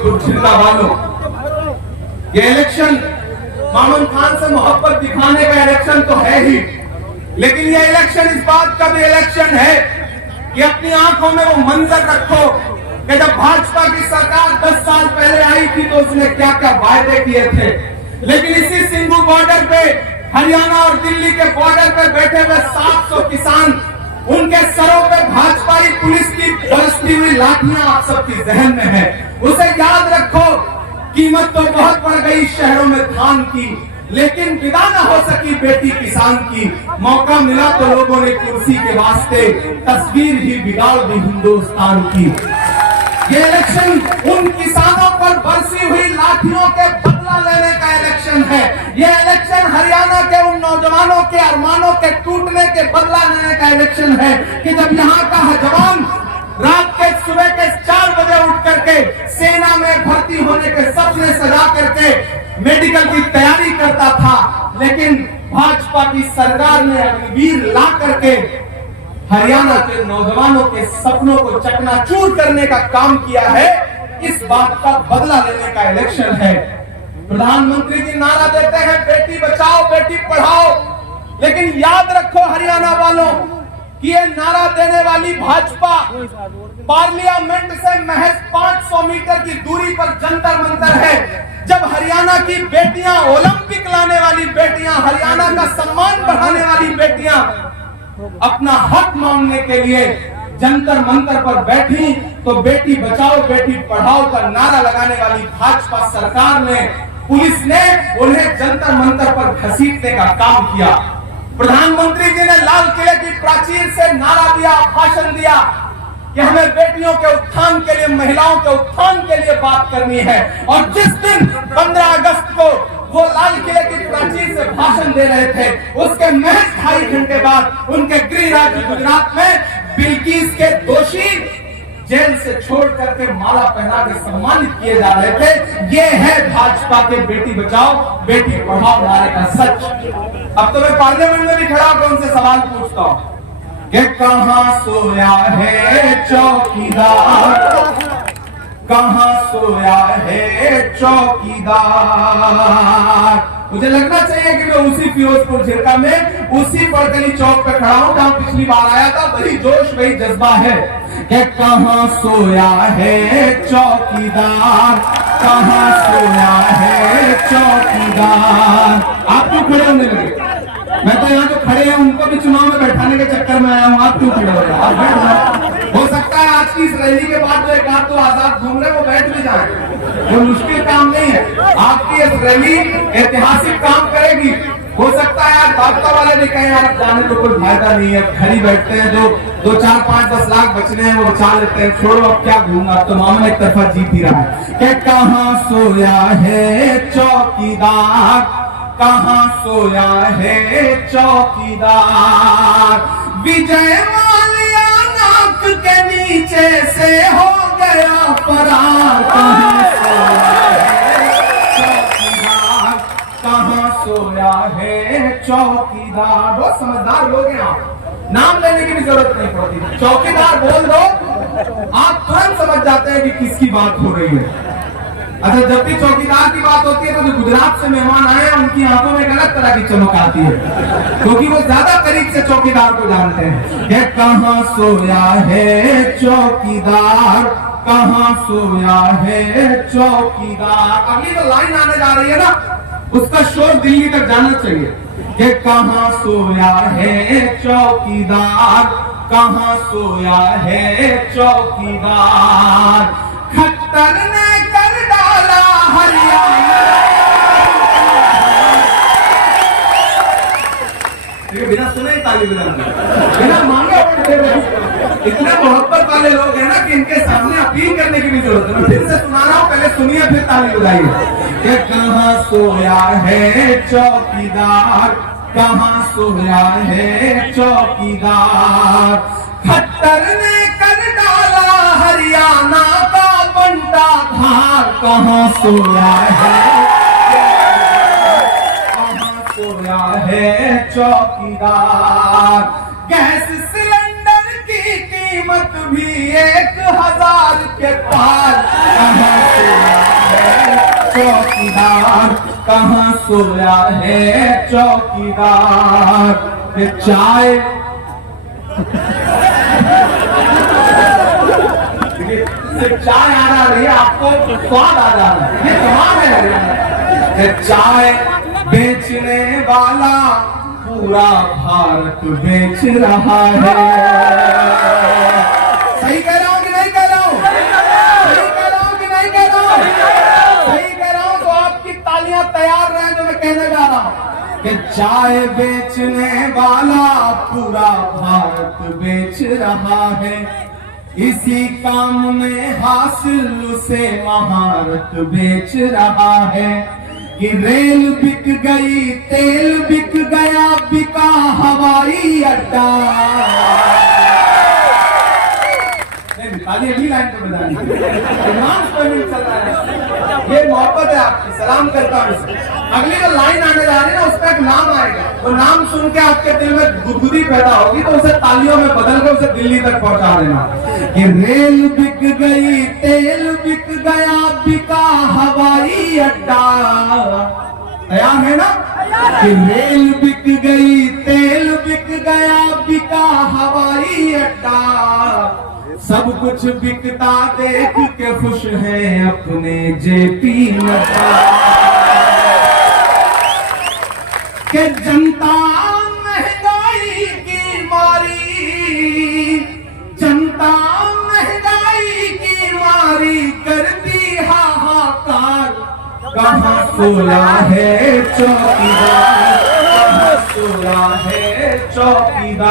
फिरोजपुर झिरका वालों, ये इलेक्शन मामून खान से मोहब्बत दिखाने का इलेक्शन तो है ही, लेकिन ये इलेक्शन इस बात का भी इलेक्शन है कि अपनी आंखों में वो मंजर रखो कि जब भाजपा की सरकार 10 साल पहले आई थी तो उसने क्या क्या वायदे किए थे। लेकिन इसी सिंधु बॉर्डर पे, हरियाणा और दिल्ली के बॉर्डर पे बैठे हुए 700 किसान, उनके सरों पे भाजपाई पुलिस की बरसती हुई लाठियां आप सबकी जहन में है। उसे याद रखो, कीमत तो बहुत बढ़ गई शहरों में धान की, लेकिन विदा न हो सकी बेटी किसान की। मौका मिला तो लोगों ने कुर्सी के वास्ते तस्वीर ही बिगाड़ दी हिंदुस्तान की। ये इलेक्शन उन किसानों पर बरसी हुई लाठियों के बदला लेने का इलेक्शन है। ये इलेक्शन हरियाणा के उन नौजवानों के अरमानों के टूटने के बदला लेने का इलेक्शन है कि जब यहाँ का जवान रात के सुबह के 4 बजे उठ करके सेना में भर्ती होने के सपने सजा करके मेडिकल की तैयारी करता था, लेकिन भाजपा की सरकार ने अग्निवीर ला करके हरियाणा के नौजवानों के सपनों को चकनाचूर करने का काम किया है। इस बात का बदला लेने का इलेक्शन है। प्रधानमंत्री जी नारा देते हैं बेटी बचाओ बेटी पढ़ाओ, लेकिन याद रखो हरियाणा वालों कि ये नारा देने वाली भाजपा पार्लियामेंट से महज 500 मीटर की दूरी पर जंतर मंतर है। जब हरियाणा की बेटियां, ओलंपिक लाने वाली बेटियां, हरियाणा का सम्मान बढ़ाने वाली बेटियां अपना हक मांगने के लिए जंतर मंतर पर बैठी, तो बेटी बचाओ बेटी पढ़ाओ का नारा लगाने वाली भाजपा सरकार ने, पुलिस ने उन्हें जंतर मंतर पर घसीटने का काम किया। प्रधानमंत्री जी ने लाल किले की प्राचीर से नारा दिया, भाषण दिया कि हमें बेटियों के उत्थान के लिए, महिलाओं के उत्थान के लिए बात करनी है। और जिस दिन 15 अगस्त को वो लाल किले की प्राचीर से भाषण दे रहे थे, उसके महज 2.5 घंटे बाद उनके गृह राज्य गुजरात में बिल्किस के दोषी जेल से छोड़ करके माला पहना के सम्मानित किए जा रहे थे। ये है भाजपा के बेटी बचाओ बेटी पढ़ाओ नारे का सच। अब तो मैं पार्लियामेंट में भी खड़ा होकर उनसे सवाल पूछता हूँ कि कहां सोया है चौकीदार, कहां सोया है चौकीदार। मुझे लगना चाहिए कि मैं उसी फिरोजपुर झिरका में, उसी बड़गली चौक पे खड़ा हूं जहां पिछली बार आया था। वही जोश वही जज्बा है कि कहां सोया है चौकीदार, कहां सोया है चौकीदार। आप क्यों खड़े होने लगे? मैं तो यहाँ जो खड़े हैं उनको भी चुनाव में बैठाने के चक्कर में आया हूँ। आप क्यों खड़े हो रहे हैं? आप बैठ जाओ। हो सकता है आज की इस रैली के बाद जो एक आध तो आजाद घूम रहे वो बैठ भी जाए, वो मुश्किल काम नहीं है। आपकी इस रैली ऐतिहासिक काम करेगी। हो सकता है आज भाजपा वाले भी कहें यार जाने तो कोई फायदा नहीं है, घर ही बैठते हैं, जो 2, 4, 5, 10 लाख बचने हैं वो बचा लेते हैं, छोड़ो अब क्या घूमना। तो मामला एक तरफा जीत ही रहा है कि कहां सोया है चौकीदार, कहां सोया है चौकीदार। विजय माल्या नाक के नीचे से हो गया फरार, कहां सोया है चौकीदार, कहां सोया है चौकीदार। बहुत समझदार लोग हैं आप, नाम लेने की भी जरूरत नहीं पड़ती, चौकीदार बोल दो आप तुरंत समझ जाते हैं कि किसकी बात हो रही है। अच्छा, जब भी चौकीदार की बात होती है तो जो गुजरात से मेहमान आए हैं उनकी आंखों में एक अलग तरह की चमक आती है, क्योंकि वो ज्यादा करीब से चौकीदार को जानते हैं। ये कहां सोया है चौकीदार, कहां सोया है चौकीदार। अगली जो लाइन आने जा रही है ना, उसका शोर दिल्ली तक जाना चाहिए कि कहां सोया है चौकीदार, कहां सोया है चौकीदार। खट्टर ने कर डाला हरियाणा, बिना सुने ही ताली बजाना, बिना मांगे वोट दे रहे। इतने मोहब्बत वाले लोग हैं ना कि इनके सामने अपील करने की भी जरूरत है। मैं फिर से सुना रहा हूं, पहले सुनिए फिर ताली बजाइए कि कहां सोया है चौकीदार, कहां सोया है चौकीदार। खट्टर ने कर डाला हरियाणा का बंटा धार, कहां सोया है, कहां सोया है चौकीदार। गैस सिलेंडर की कीमत भी 1000 के पार, कहां सोया कहाँ सोया है चौकीदार। चाय सिर्फ चाय आ रही है, आपको स्वाद आ जा रहा है, ये कमाल है। चाय बेचने वाला पूरा भारत बेच रहा है। सही कह रहा हूं कि नहीं कह रहा हूं? सही कह रहा हूं कि नहीं कह रहा हूं? सही कह रहा हूं तो आपकी तालियां तैयार रहे जो मैं कहने जा रहा हूं कि चाय बेचने वाला पूरा भारत बेच रहा है। इसी काम में हासिल उसे महारत बेच रहा है कि रेल बिक गई, तेल बिक गया, बिका हवाई अड्डा। अगली लाइन पे बजानी, चल रहा है, ये मोहब्बत है आपकी, सलाम करता हूँ। अगली जो लाइन आने जा रही है ना, उसका एक नाम आएगा, वो नाम सुन के आपके दिल में गुदगुदी पैदा होगी, तो उसे तालियों में बदल कर उसे दिल्ली तक पहुंचा देना कि रेल बिक गई, तेल बिक गया, बिका हवाई अड्डा। तैयार है ना? कि रेल बिक गई, तेल बिक गया, बिका हवाई अड्डा। सब कुछ बिकता देख के खुश है अपने जेपी नड्डा। के जनता महंगाई की मारी, जनता महंगाई की मारी करती हाहाकार। कहाँ सोया है चौकीदार, कहाँ सोया है चौकीदार।